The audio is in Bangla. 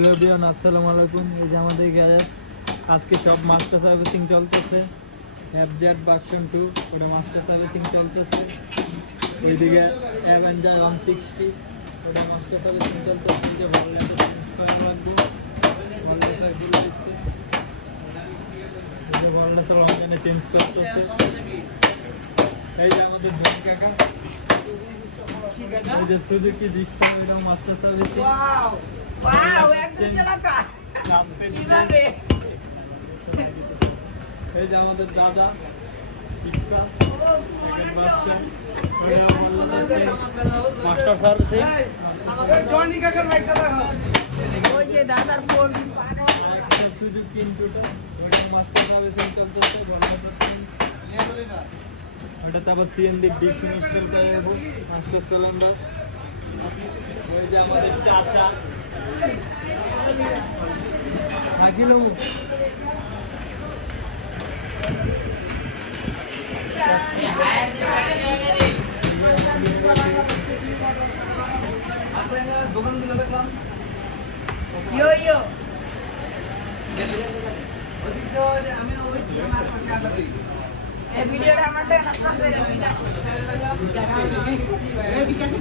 আসসালামু আলাইকুম। এই যে আমাদের গ্যারেজ আজকে সব মাস্টার সার্ভিসিং চলতেছে। FZ ভার্সন 2 ওটা মাস্টার সার্ভিসিং চলতেছে। ওইদিকে অ্যাভেঞ্জার 160 ওটা মাস্টার সার্ভিসিং চলতেছে। যে হলটা চেঞ্জ করা লাগবে, হলটা এগুলো হচ্ছে এই যে হলটা সব অনলাইনে চেঞ্জ করতেছে। এই যে আমাদের ধন কাকা, এই যে সুজুকি জিক্সা ওটা মাস্টার সার্ভিসিং। Wow, একদম চালাকা কিভাবে এই যে আমাদের দাদা ইকসা মাস্টার সার্ভিসিং। জনি কাকার বাইক দাদা ওই যে দাদার ফোন আরেকটা সুজুকি ইন্টুটা ওটা মাস্টার সার্ভিসিং চলতেছে। ওটা তারপর সিএনডি ডিপ ইনস্টল করে দেবো মাস্টার সিলিন্ডার। ওই যে আমাদের চাচা থাকিল দোকান দিলে দেখলাম ইয়ো ইয়ো আমি ওই আড্ডা দিই এই ভিডিওটা আমাদের বিকাশ